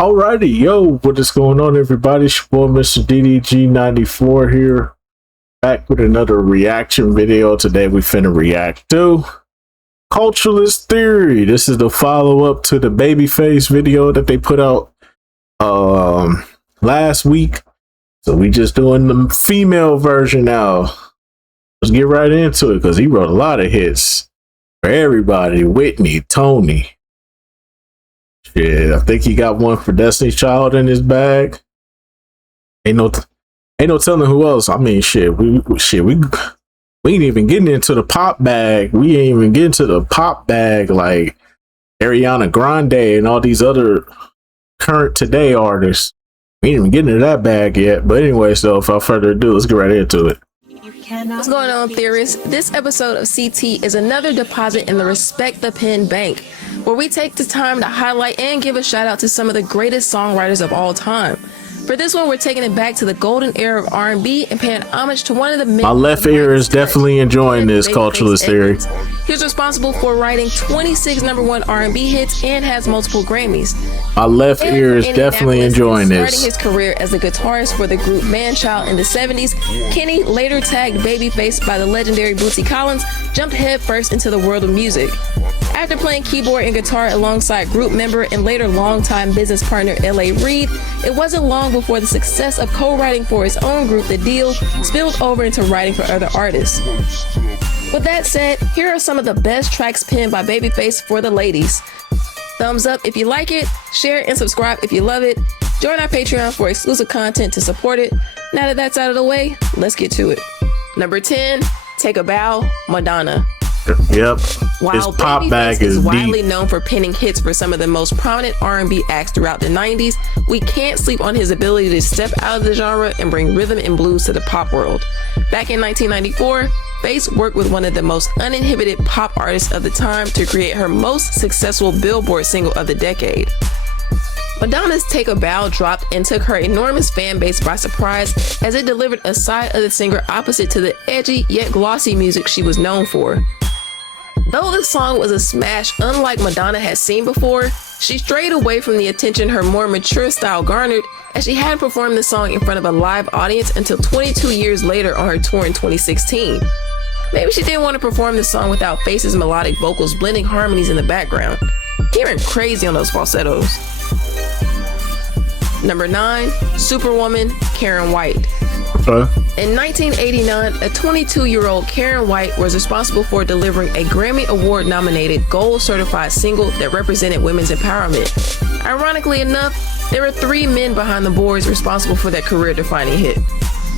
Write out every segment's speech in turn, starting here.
Alrighty, yo, what is going on, everybody? It's your boy, Mr. DDG94 here, back with another reaction video. Today, we finna react to Culturalist Theory. This is the follow-up to the Babyface video that they put out last week. So we just doing the female version now. Let's get right into it, because he wrote a lot of hits for everybody. Whitney, Tony. Yeah, I think he got one for Destiny's Child in his bag. Ain't no telling who else. I mean, we ain't even getting into the pop bag. We ain't even getting to the pop bag like Ariana Grande and all these other current today artists. We ain't even getting into that bag yet. But anyway, so without further ado, let's get right into it. What's going on, theorists? This episode of CT is another deposit in the Respect the Pen Bank, where we take the time to highlight and give a shout out to some of the greatest songwriters of all time. For this one, we're taking it back to the golden era of R&B and paying homage to one of the men. My left ear is definitely enjoying this Culturalist Theory. He was responsible for writing 26 #1 R&B hits and has multiple Grammys. My left ear is definitely enjoying this. Starting his career as a guitarist for the group Manchild in the 70s, Kenny, later tagged Babyface by the legendary Bootsy Collins, jumped headfirst into the world of music. After playing keyboard and guitar alongside group member and later longtime business partner L.A. Reid, it wasn't long before the success of co-writing for his own group, The Deal, spilled over into writing for other artists. With that said, here are some of the best tracks penned by Babyface for the ladies. Thumbs up if you like it, share and subscribe if you love it. Join our Patreon for exclusive content to support it. Now that that's out of the way, let's get to it. Number 10, Take a Bow, Madonna. Yep. While His pop bag is widely deep. known for penning hits for some of the most prominent R&B acts throughout the 90s, we can't sleep on his ability to step out of the genre and bring rhythm and blues to the pop world. Back in 1994, Face worked with one of the most uninhibited pop artists of the time to create her most successful Billboard single of the decade. Madonna's Take a Bow dropped and took her enormous fan base by surprise, as it delivered a side of the singer opposite to the edgy yet glossy music she was known for. Though the song was a smash unlike Madonna had seen before, she strayed away from the attention her more mature style garnered, as she hadn't performed the song in front of a live audience until 22 years later on her tour in 2016. Maybe she didn't want to perform the song without Face's melodic vocals blending harmonies in the background. Hearing crazy on those falsettos. Number 9, Superwoman, Karen White. In 1989, a 22-year-old Karen White was responsible for delivering a Grammy Award-nominated gold-certified single that represented women's empowerment. Ironically enough, there were 3 men behind the boards responsible for that career-defining hit.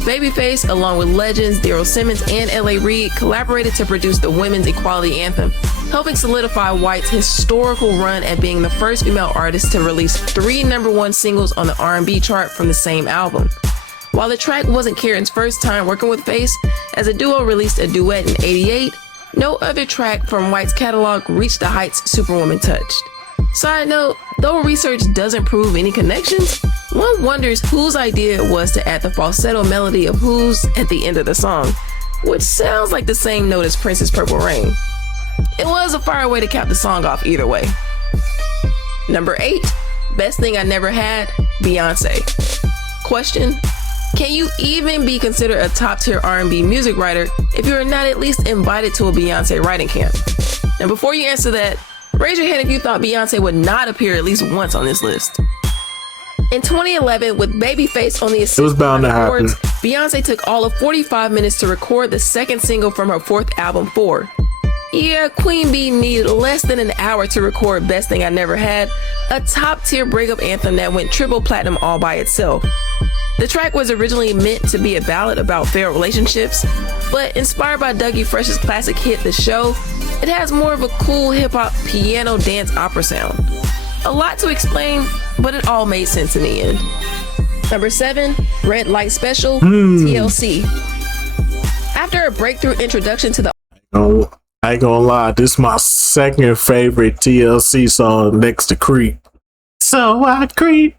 Babyface, along with legends Daryl Simmons and L.A. Reid, collaborated to produce the women's equality anthem, helping solidify White's historical run at being the first female artist to release 3 #1 singles on the R&B chart from the same album. While the track wasn't Karen's first time working with Face, as a duo released a duet in '88, no other track from White's catalog reached the heights Superwoman touched. Side note, though research doesn't prove any connections, one wonders whose idea it was to add the falsetto melody of Who's at the end of the song, which sounds like the same note as Prince's Purple Rain. It was a fire way to cap the song off either way. Number 8, Best Thing I Never Had, Beyonce. Question: can you even be considered a top-tier R&B music writer if you are not at least invited to a Beyonce writing camp? And before you answer that, raise your hand if you thought Beyonce would not appear at least once on this list. In 2011, with Babyface on the assistant boards, Beyonce took all of 45 minutes to record the second single from her 4th album, 4. Yeah, Queen Bee needed less than an hour to record Best Thing I Never Had, a top-tier breakup anthem that went triple platinum all by itself. The track was originally meant to be a ballad about failed relationships, but inspired by Dougie Fresh's classic hit The Show, it has more of a cool hip-hop piano dance opera sound. A lot to explain, but it all made sense in the end. Number 7, Red Light Special, TLC. After a breakthrough introduction to the... Oh, I ain't gonna lie, this is my second favorite TLC song next to Creep. So I creep,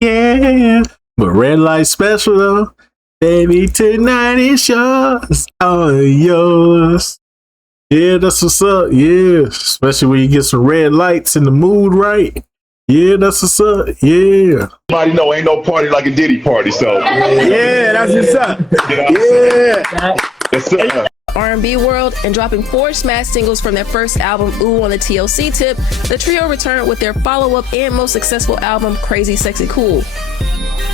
yeah. But Red Light Special though, baby, tonight is yours, all yours. Yeah, that's what's up. Yeah, especially when you get some red lights and the mood right. Yeah, that's what's up. Yeah. Everybody know ain't no party like a Diddy party, so. Yeah, that's what's up. Yeah. That's up. R&B world, and dropping 4 smash singles from their first album, Ooh on the TLC tip, the trio returned with their follow-up and most successful album, Crazy Sexy Cool.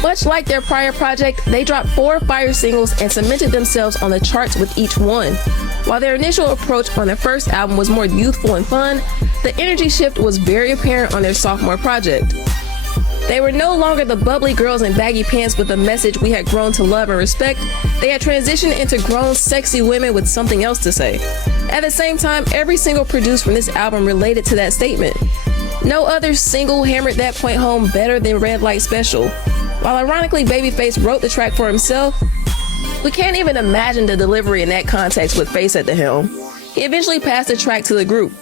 Much like their prior project, they dropped 4 fire singles and cemented themselves on the charts with each one. While their initial approach on their first album was more youthful and fun, the energy shift was very apparent on their sophomore project. They were no longer the bubbly girls in baggy pants with a message we had grown to love and respect. They had transitioned into grown, sexy women with something else to say. At the same time, every single produced from this album related to that statement. No other single hammered that point home better than Red Light Special. While ironically Babyface wrote the track for himself, we can't even imagine the delivery in that context with Face at the helm. He eventually passed the track to the group.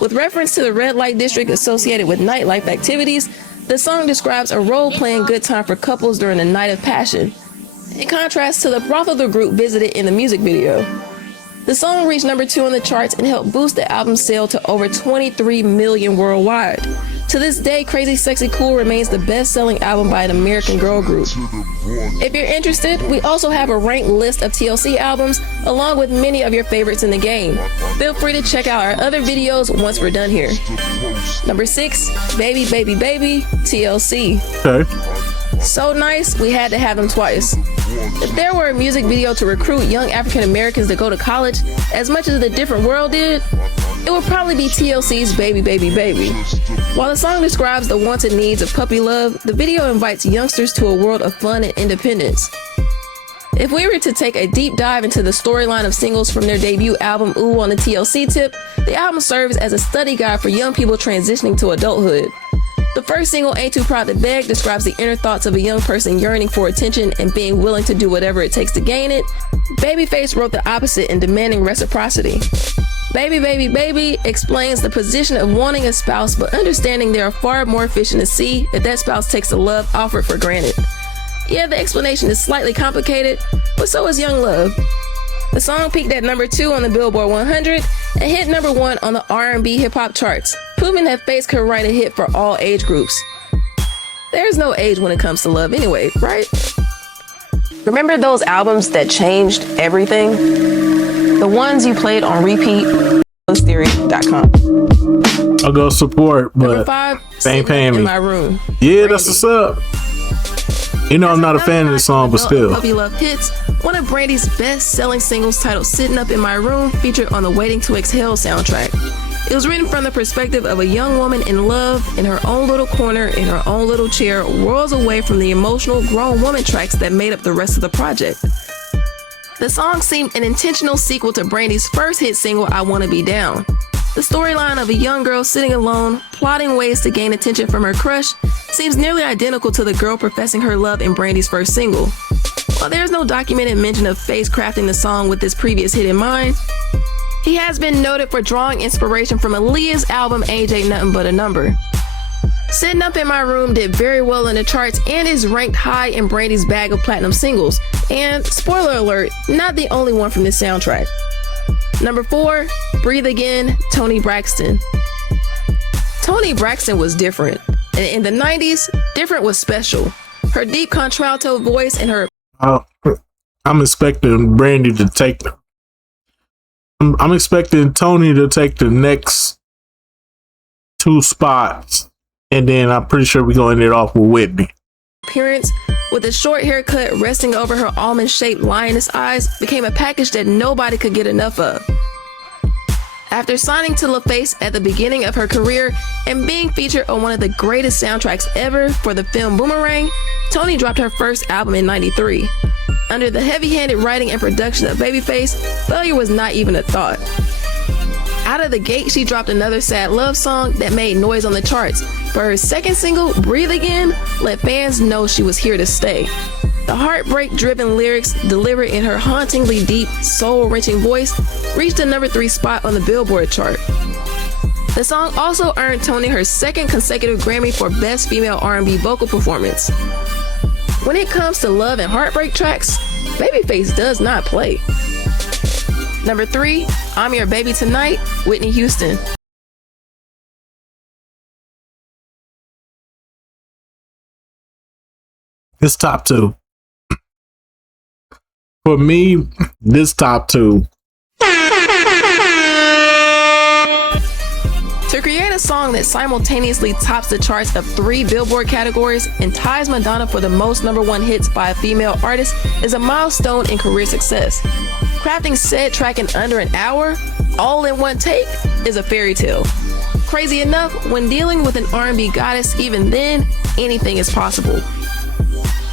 With reference to the red light district associated with nightlife activities, the song describes a role-playing good time for couples during a night of passion. In contrast to the brothel the group visited in the music video. The song reached number 2 on the charts and helped boost the album's sale to over 23 million worldwide. To this day, Crazy Sexy Cool remains the best-selling album by an American girl group. If you're interested, we also have a ranked list of TLC albums, along with many of your favorites in the game. Feel free to check out our other videos once we're done here. Number 6, Baby Baby Baby, TLC. Okay. So nice, we had to have them twice. If there were a music video to recruit young African Americans to go to college, as much as The Different World did, it would probably be TLC's Baby Baby Baby. While the song describes the wants and needs of puppy love, the video invites youngsters to a world of fun and independence. If we were to take a deep dive into the storyline of singles from their debut album Ooh on the TLC tip, the album serves as a study guide for young people transitioning to adulthood. The first single, Ain't Too Proud to Beg, describes the inner thoughts of a young person yearning for attention and being willing to do whatever it takes to gain it. Babyface wrote the opposite in demanding reciprocity. Baby Baby Baby explains the position of wanting a spouse but understanding there are far more fish in the sea if that spouse takes the love offered for granted. Yeah, the explanation is slightly complicated, but so is Young Love. The song peaked at number 2 on the Billboard 100 and hit number 1 on the R&B hip-hop charts, proving that Face could write a hit for all age groups. There's no age when it comes to love anyway, right? Remember those albums that changed everything? The ones you played on repeat? Theory.com. I'll go support, but Number 5, they ain't paying me. In My Room. Yeah, that's what's up. You know I'm not a fan of this song, but still. Puppy Love Hits, one of Brandy's best-selling singles titled Sitting Up in My Room, featured on the Waiting to Exhale soundtrack. It was written from the perspective of a young woman in love, in her own little corner, in her own little chair, worlds away from the emotional grown woman tracks that made up the rest of the project. The song seemed an intentional sequel to Brandy's first hit single, I Wanna Be Down. The storyline of a young girl sitting alone, plotting ways to gain attention from her crush, seems nearly identical to the girl professing her love in Brandy's first single. While there's no documented mention of Face crafting the song with this previous hit in mind, he has been noted for drawing inspiration from Aaliyah's album Age Ain't Nothing But a Number. Sitting Up in My Room did very well in the charts and is ranked high in Brandy's bag of platinum singles, and, spoiler alert, not the only one from this soundtrack. Number 4, Breathe Again, Toni Braxton. Toni Braxton was different. And in the 90s, different was special. Her deep contralto voice and her... I'm expecting Brandy to take... I'm expecting Toni to take the next 2 spots. And then I'm pretty sure we're going to end it off with Whitney. Appearance, with a short haircut resting over her almond-shaped lioness eyes, became a package that nobody could get enough of. After signing to LaFace at the beginning of her career and being featured on one of the greatest soundtracks ever for the film Boomerang, Toni dropped her first album in '93. Under the heavy-handed writing and production of Babyface, failure was not even a thought. Out of the gate, she dropped another sad love song that made noise on the charts. For her second single, Breathe Again, let fans know she was here to stay. The heartbreak-driven lyrics, delivered in her hauntingly deep, soul-wrenching voice, reached the number 3 spot on the Billboard chart. The song also earned Toni her second consecutive Grammy for Best Female R&B Vocal Performance. When it comes to love and heartbreak tracks, Babyface does not play. Number 3, I'm Your Baby Tonight, Whitney Houston. This top two. For me, this top two. To create a song that simultaneously tops the charts of 3 Billboard categories and ties Madonna for the most #1 hits by a female artist is a milestone in career success. Crafting said track in under an hour, all in one take, is a fairy tale. Crazy enough, when dealing with an R&B goddess, even then, anything is possible.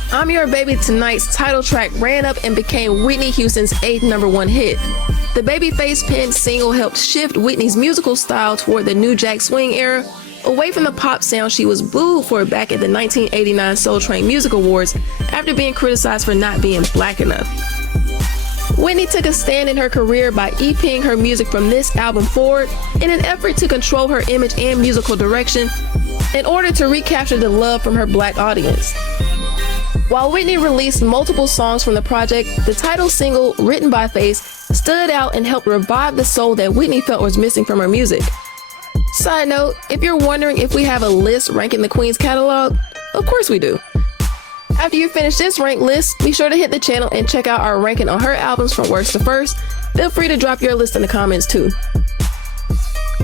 I'm Your Baby Tonight's title track ran up and became Whitney Houston's 8th #1 hit. The Babyface penned single helped shift Whitney's musical style toward the new Jack Swing era, away from the pop sound she was booed for back at the 1989 Soul Train Music Awards after being criticized for not being black enough. Whitney took a stand in her career by EPing her music from this album forward in an effort to control her image and musical direction in order to recapture the love from her black audience. While Whitney released multiple songs from the project, the title single, written by Face, stood out and helped revive the soul that Whitney felt was missing from her music. Side note, if you're wondering if we have a list ranking the Queen's catalog, of course we do. After you finish this ranked list, be sure to hit the channel and check out our ranking on her albums from worst to first. Feel free to drop your list in the comments too.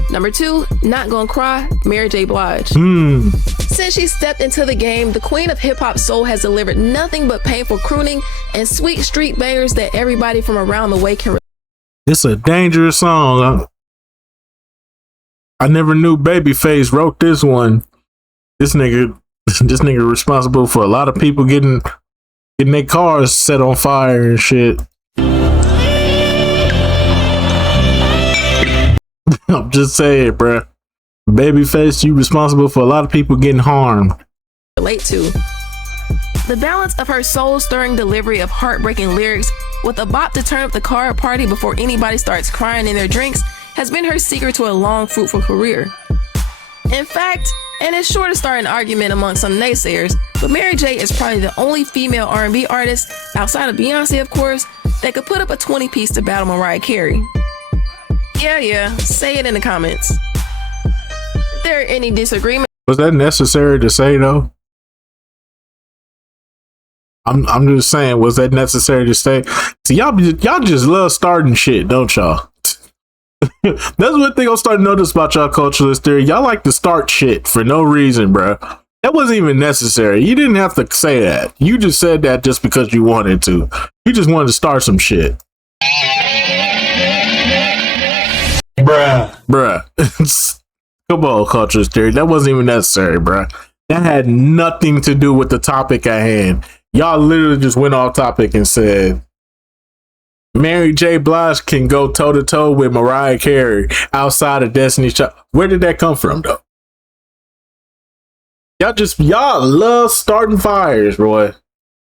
Number 2, Not Gonna Cry, Mary J. Blige. Since she stepped into the game, the queen of hip-hop soul has delivered nothing but painful crooning and sweet street bangers that everybody from around the way can. It's a dangerous song. I never knew Babyface wrote this one. This nigga responsible for a lot of people getting their cars set on fire and shit. I'm just saying, bruh. Babyface, you responsible for a lot of people getting harmed. Relate to. The balance of her soul-stirring delivery of heartbreaking lyrics with a bop to turn up the car party before anybody starts crying in their drinks has been her secret to a long, fruitful career. In fact, and it's sure to start an argument among some naysayers, but Mary J is probably the only female R&B artist, outside of Beyonce of course, that could put up a 20-piece to battle Mariah Carey. Yeah, say it in the comments. If there are any disagreements, was that necessary to say though? I'm just saying, was that necessary to say? See, y'all just love starting shit, don't y'all? That's one thing I'm starting to notice about y'all culturalist theory. Y'all like to start shit for no reason, bro. That wasn't even necessary. You didn't have to say that. You just said that just because you wanted to. You just wanted to start some shit. Bruh. Come on, culturalist theory. That wasn't even necessary, bruh. That had nothing to do with the topic at hand. Y'all literally just went off topic and said Mary J. Blige can go toe-to-toe with Mariah Carey outside of Destiny's Child. Where did that come from, though? Y'all love starting fires, Roy.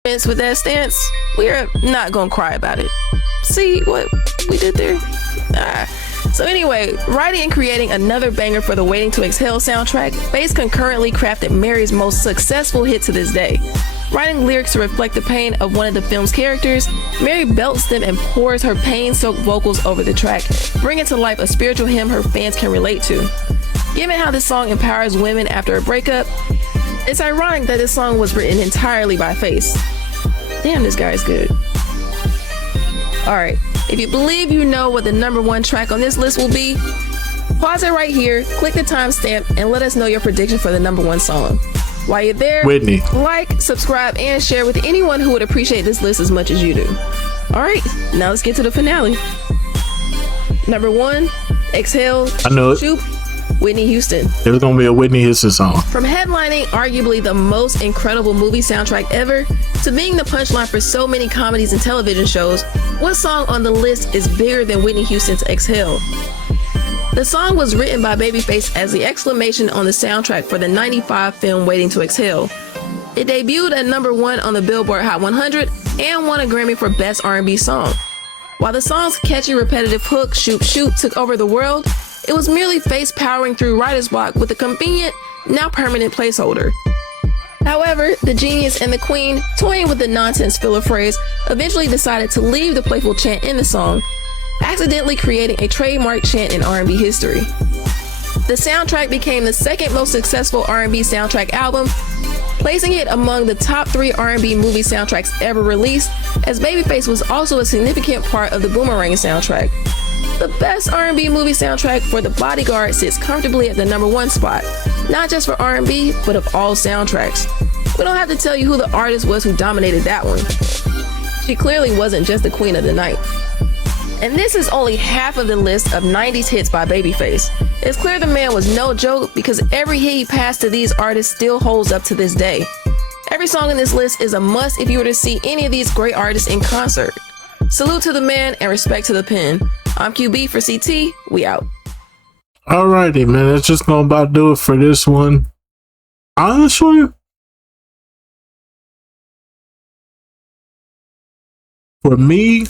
with that stance, we're not gonna cry about it. See what we did there? So anyway, writing and creating another banger for the Waiting to Exhale soundtrack, Bass concurrently crafted Mary's most successful hit to this day. Writing lyrics to reflect the pain of one of the film's characters, Mary belts them and pours her pain-soaked vocals over the track, bringing to life a spiritual hymn her fans can relate to. Given how this song empowers women after a breakup, it's ironic that this song was written entirely by Face. Damn, this guy is good. Alright, if you believe you know what the number one track on this list will be, pause it right here, click the timestamp, and let us know your prediction for the number one song. While you're there, Whitney, like, subscribe, and share with anyone who would appreciate this list as much as you do. Alright, now let's get to the finale. Number one, Exhale, I know it. Shoop, Whitney Houston. It was gonna be a Whitney Houston song. From headlining arguably the most incredible movie soundtrack ever, to being the punchline for so many comedies and television shows, what song on the list is bigger than Whitney Houston's Exhale? The song was written by Babyface as the exclamation on the soundtrack for the '95 film Waiting to Exhale. It debuted at number one on the Billboard Hot 100 and won a Grammy for Best R&B Song. While the song's catchy repetitive hook, Shoop Shoop, took over the world, it was merely Face powering through writer's block with a convenient, now permanent placeholder. However, the genius and the queen, toying with the nonsense filler phrase, eventually decided to leave the playful chant in the song, accidentally creating a trademark chant in R&B history. The soundtrack became the second most successful R&B soundtrack album, placing it among the top 3 R&B movie soundtracks ever released, as Babyface was also a significant part of the Boomerang soundtrack. The best R&B movie soundtrack for The Bodyguard sits comfortably at the #1 spot, not just for R&B, but of all soundtracks. We don't have to tell you who the artist was who dominated that one. She clearly wasn't just the queen of the night. And this is only half of the list of 90s hits by Babyface. It's clear the man was no joke because every hit he passed to these artists still holds up to this day. Every song in this list is a must if you were to see any of these great artists in concert. Salute to the man and respect to the pen. I'm QB for CT. We out. Alrighty, man. That's just gonna about do it for this one. Honestly, for me,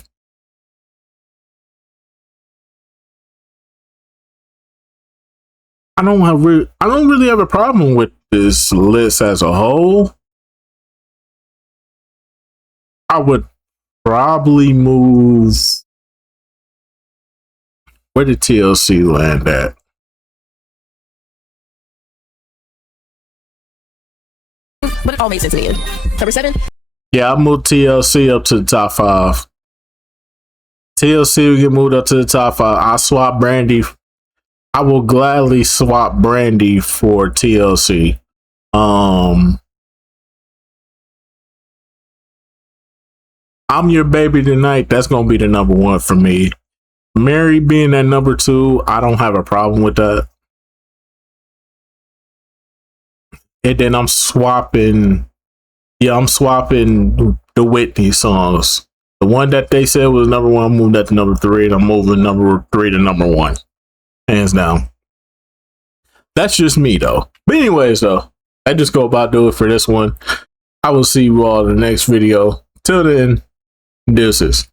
I don't really have a problem with this list as a whole. I would probably move. Where did TLC land at? But it all made sense in the end. #7. Yeah, I moved TLC up to the top 5. TLC will get moved up to the top 5. I swap Brandy. I will gladly swap Brandy for TLC. I'm Your Baby Tonight. That's gonna be the #1 for me. Mary being at #2, I don't have a problem with that. And then I'm swapping. Yeah, I'm swapping the Whitney songs. The one that they said was #1, I moved that to #3, and I'm moving #3 to #1. Hands down. That's just me though. But anyways though, I just go about do it for this one. I will see you all in the next video. Till then, deuces.